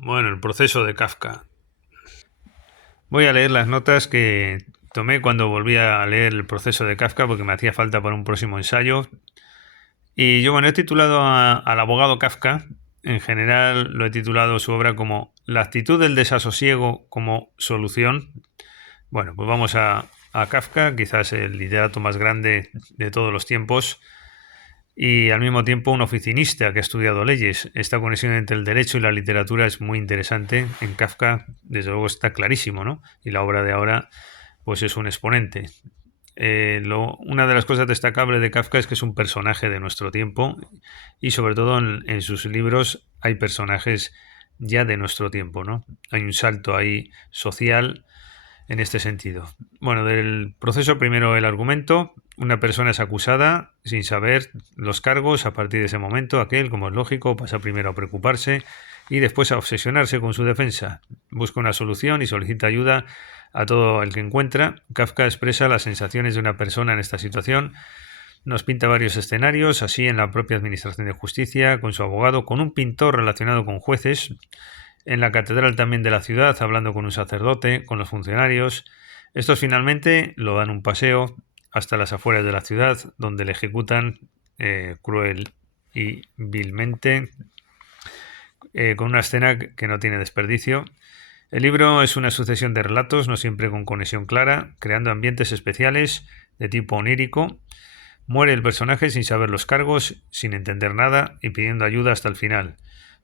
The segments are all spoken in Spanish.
Bueno, el proceso de Kafka. Voy a leer las notas que tomé cuando volví a leer el proceso de Kafka porque me hacía falta para un próximo ensayo. Y yo, bueno, he titulado al abogado Kafka. En general lo he titulado su obra como La actitud del desasosiego como solución. Bueno, pues vamos a Kafka, quizás el literato más grande de todos los tiempos y al mismo tiempo un oficinista que ha estudiado leyes. Esta conexión entre el derecho y la literatura es muy interesante. En Kafka, desde luego, está clarísimo, ¿no? Y la obra de ahora, pues es un exponente. Una de las cosas destacables de Kafka es que es un personaje de nuestro tiempo y sobre todo en sus libros hay personajes ya de nuestro tiempo, ¿no? Hay un salto ahí social en este sentido. Bueno, del proceso primero el argumento. Una persona es acusada sin saber los cargos. A partir de ese momento, aquel, como es lógico, pasa primero a preocuparse y después a obsesionarse con su defensa. Busca una solución y solicita ayuda a todo el que encuentra. Kafka expresa las sensaciones de una persona en esta situación. Nos pinta varios escenarios, así en la propia Administración de Justicia, con su abogado, con un pintor relacionado con jueces, en la catedral también de la ciudad, hablando con un sacerdote, con los funcionarios. Estos finalmente lo dan un paseo hasta las afueras de la ciudad, donde le ejecutan cruel y vilmente, con una escena que no tiene desperdicio. El libro es una sucesión de relatos, no siempre con conexión clara, creando ambientes especiales de tipo onírico. Muere el personaje sin saber los cargos, sin entender nada y pidiendo ayuda hasta el final.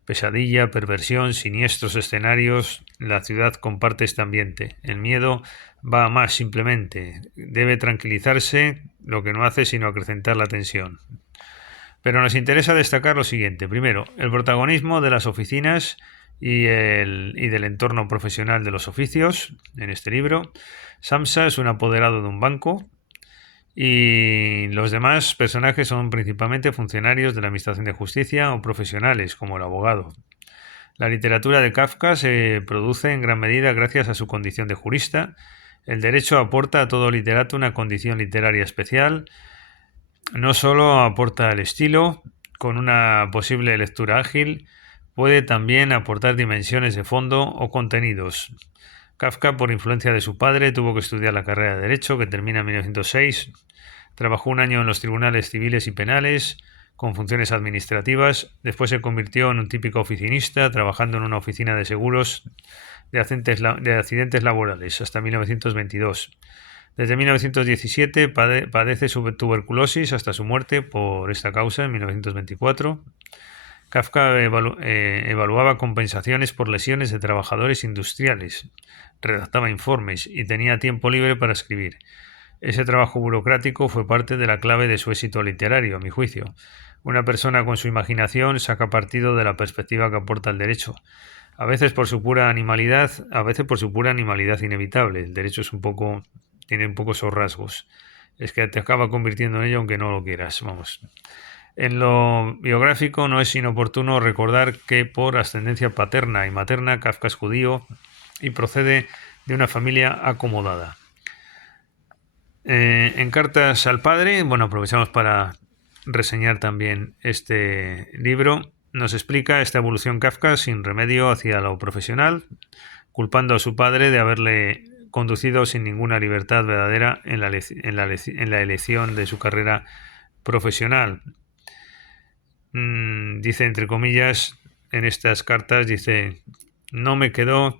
Pesadilla, perversión, siniestros escenarios, la ciudad comparte este ambiente. El miedo va a más simplemente. Debe tranquilizarse, lo que no hace sino acrecentar la tensión. Pero nos interesa destacar lo siguiente. Primero, el protagonismo de las oficinas y del entorno profesional de los oficios en este libro. Samsa es un apoderado de un banco, y los demás personajes son principalmente funcionarios de la Administración de Justicia o profesionales, como el abogado. La literatura de Kafka se produce en gran medida gracias a su condición de jurista. El derecho aporta a todo literato una condición literaria especial. No solo aporta el estilo, con una posible lectura ágil, puede también aportar dimensiones de fondo o contenidos. Kafka, por influencia de su padre, tuvo que estudiar la carrera de Derecho, que termina en 1906. Trabajó un año en los tribunales civiles y penales, con funciones administrativas. Después se convirtió en un típico oficinista, trabajando en una oficina de seguros de accidentes laborales, hasta 1922. Desde 1917 padece tuberculosis hasta su muerte por esta causa en 1924. Kafka evaluaba compensaciones por lesiones de trabajadores industriales, redactaba informes y tenía tiempo libre para escribir. Ese trabajo burocrático fue parte de la clave de su éxito literario, a mi juicio. Una persona con su imaginación saca partido de la perspectiva que aporta el derecho. A veces por su pura animalidad, a veces por su pura animalidad inevitable. El derecho tiene un poco esos rasgos. Es que te acaba convirtiendo en ello aunque no lo quieras, vamos. En lo biográfico no es inoportuno recordar que por ascendencia paterna y materna Kafka es judío y procede de una familia acomodada. En cartas al padre, bueno, aprovechamos para reseñar también este libro. Nos explica esta evolución Kafka sin remedio hacia lo profesional, culpando a su padre de haberle conducido sin ninguna libertad verdadera en la elección de su carrera profesional. Dice, entre comillas, en estas cartas, dice, no me quedó...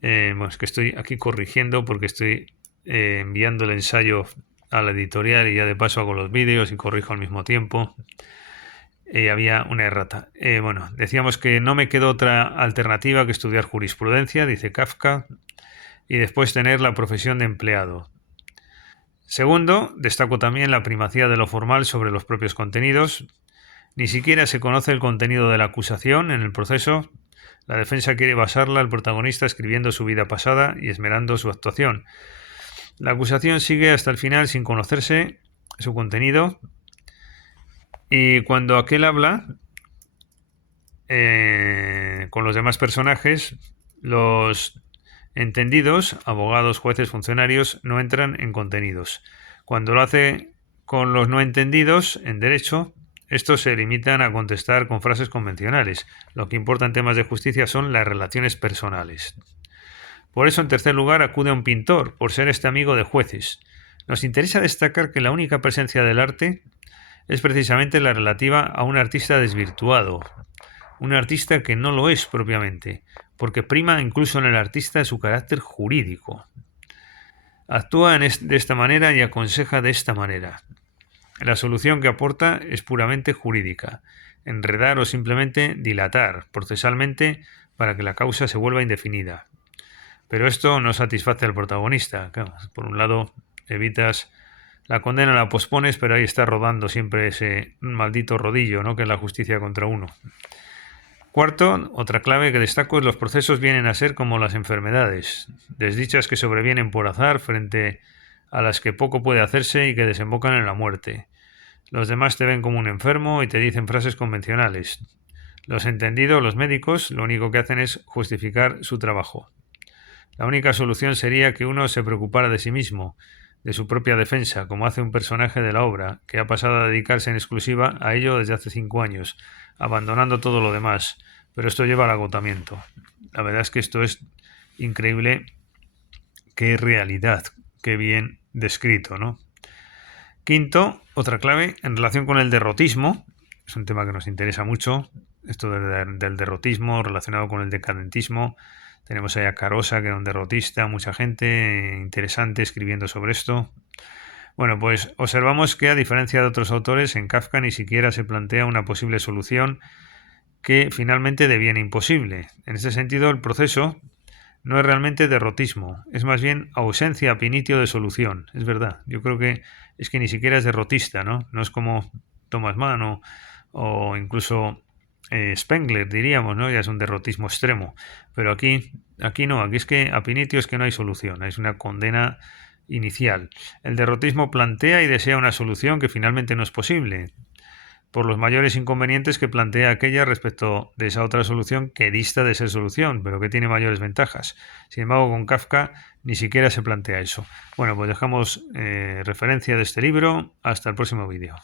bueno, es que estoy aquí corrigiendo porque estoy enviando el ensayo a la editorial y ya de paso hago los vídeos y corrijo al mismo tiempo. Había una errata. Bueno, decíamos que no me quedó otra alternativa que estudiar jurisprudencia, dice Kafka, y después tener la profesión de empleado. Segundo, destaco también la primacía de lo formal sobre los propios contenidos. Ni siquiera se conoce el contenido de la acusación en el proceso. La defensa quiere basarla al protagonista escribiendo su vida pasada y esmerando su actuación. La acusación sigue hasta el final sin conocerse su contenido, y cuando aquel habla con los demás personajes, los entendidos, abogados, jueces, funcionarios, no entran en contenidos. Cuando lo hace con los no entendidos en derecho, Estos se limitan a contestar con frases convencionales. Lo que importa en temas de justicia son las relaciones personales. Por eso, en tercer lugar, acude a un pintor, por ser este amigo de jueces. Nos interesa destacar que la única presencia del arte es precisamente la relativa a un artista desvirtuado, un artista que no lo es propiamente, porque prima incluso en el artista su carácter jurídico. Actúa de esta manera y aconseja de esta manera. La solución que aporta es puramente jurídica, enredar o simplemente dilatar procesalmente para que la causa se vuelva indefinida. Pero esto no satisface al protagonista. Claro, por un lado, evitas la condena, la pospones, pero ahí está rodando siempre ese maldito rodillo, ¿no?, que es la justicia contra uno. Cuarto, otra clave que destaco es los procesos vienen a ser como las enfermedades, desdichas que sobrevienen por azar frente a las que poco puede hacerse y que desembocan en la muerte. Los demás te ven como un enfermo y te dicen frases convencionales. Los entendidos, los médicos, lo único que hacen es justificar su trabajo. La única solución sería que uno se preocupara de sí mismo, de su propia defensa, como hace un personaje de la obra, que ha pasado a dedicarse en exclusiva a ello desde hace 5 años, abandonando todo lo demás. Pero esto lleva al agotamiento. La verdad es que esto es increíble. Qué realidad, qué bien descrito, ¿no? Quinto, otra clave en relación con el derrotismo. Es un tema que nos interesa mucho, esto del derrotismo relacionado con el decadentismo. Tenemos ahí a Carosa, que era un derrotista, mucha gente interesante escribiendo sobre esto. Bueno, pues observamos que a diferencia de otros autores, en Kafka ni siquiera se plantea una posible solución que finalmente deviene imposible. En este sentido, el proceso no es realmente derrotismo, es más bien ausencia ab initio de solución. Es verdad, yo creo que es que ni siquiera es derrotista, ¿no? No es como Thomas Mann o incluso Spengler, diríamos, ¿no? Ya es un derrotismo extremo. Pero aquí no, aquí es que ab initio es que no hay solución, es una condena inicial. El derrotismo plantea y desea una solución que finalmente no es posible, por los mayores inconvenientes que plantea aquella respecto de esa otra solución que dista de ser solución, pero que tiene mayores ventajas. Sin embargo, con Kafka ni siquiera se plantea eso. Bueno, pues dejamos referencia de este libro. Hasta el próximo vídeo.